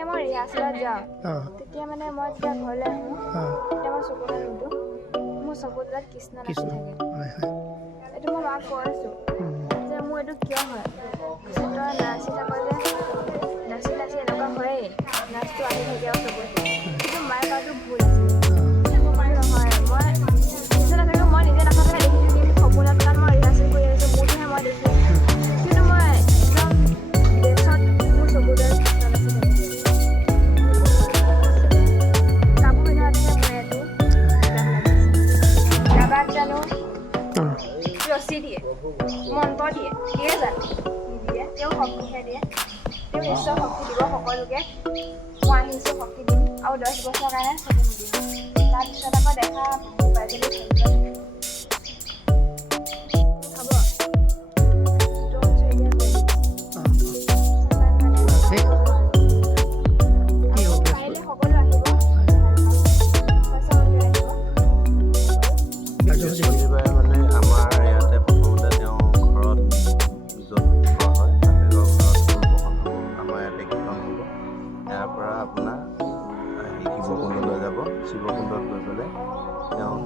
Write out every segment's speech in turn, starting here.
যেতিয়া মই ৰিহাৰ্চেলত যাওঁ তেতিয়া মানে মই যেতিয়া ঘৰলৈ আহোঁ তেতিয়া মই চকুত নুধো মোৰ চকুত কৃষ্ণ নাচি থাকে এইটো মই মাক কৈছোঁ যে মোৰ এইটো কিয় হয় তই নাচি থাক যে নাচি নাচি এনেকুৱা হয়েই নাচটো আহি থাকে আৰু চকুত কিন্তু মায়ে কোৱাটো ভুল আছে নহয় মই নিজে নাথাকোঁ মই নিজে নাথাকোঁ দেখিছোঁ কিন্তু সপোনত কাৰণ মই ৰিহাৰ্চেল কৰি আহিছোঁ মোৰটোহে মই দেখিছোঁ কিন্তু মই একদম ড্ৰেছত মোৰ চকুত কৃষ্ণ নাচি থাকে কাপোৰ পিন্ধাতহে মই এইটো গান লাগিছে কাবাক জানো ৰছী দিয়ে মন্ত্ৰ দিয়ে জানো নিদিয়ে তেওঁ শক্তিহে দিয়ে তেওঁ নিশ্চয় শক্তি দিব সকলোকে মই আহিছোঁ শক্তি দিম আৰু 10 বছৰৰ কাৰণে চকু নিদিম তাৰপিছত আকৌ দেখা মোবাইলতে থাকিব শিৱকুণ্ডত গৈ পেলাই তেওঁ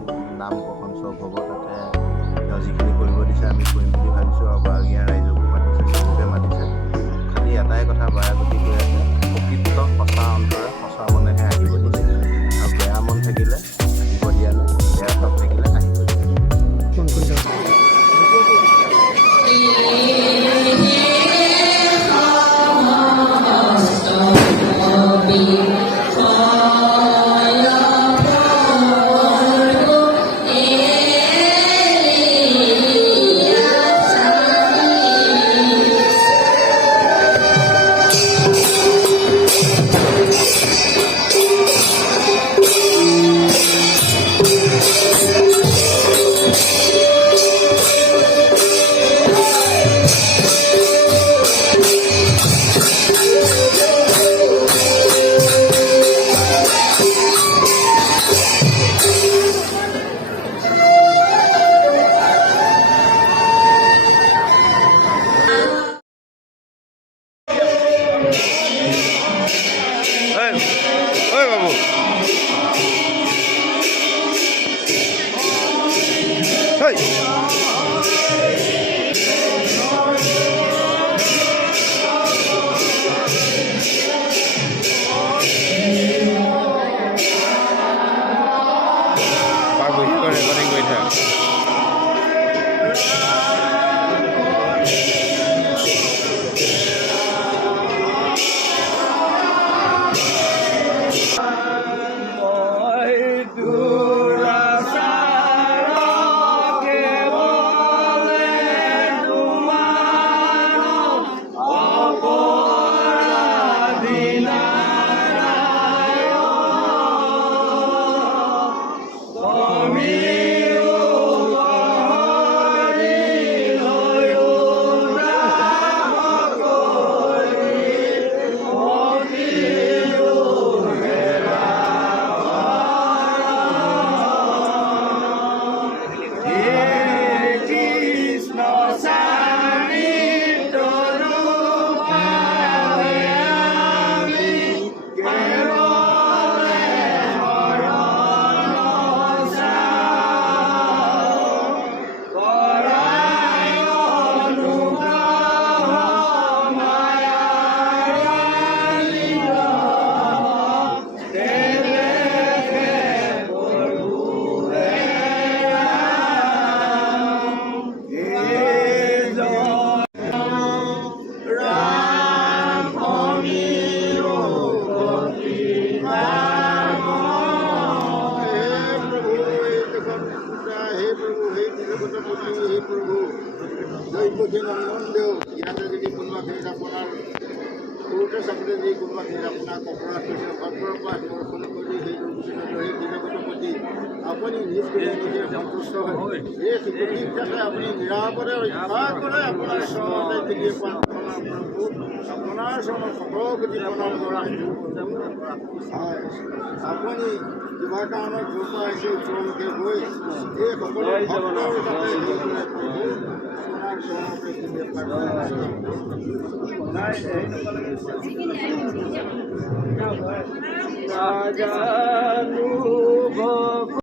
নাম প্ৰসংগ হ'ব তাতে তেওঁ যিখিনি কৰিব দিছে আমি কৰিম বুলি ভাবিছোঁ আৰু বাগীয়া ৰাইজকো মাতিছে চবকে মাতিছে খালি এটাই কথা বাৰাগতি কৈ আছে প্ৰকৃত সঁচা অন্তৰে সঁচা মনেহে আহিব দিছে আৰু বেয়া মন থাকিলে আহিব দিয়া নাই বেয়া ভাৱ থাকিলে আহিব দিয়া আপুনি নিজ নিজে সন্তুষ্ট হয় এই শিশুটিৰ ক্ষেত্ৰে আপুনি নিৰাপদে ৰক্ষা কৰে আপনাৰ চৰণে থেকে প্ৰাৰ্থনা প্ৰভু আপনাৰ চৰণ সকলকে প্ৰণাম কৰা আপুনি কিবা কাৰণত ঘৰ পৰা আহিছে ওচৰলৈকে গৈ এই সকলো ভক্তৰ যাতে হেৰি কৰে প্ৰভু আপোনাৰ চৰণতে থেকে প্ৰাৰ্থনা ৰাজা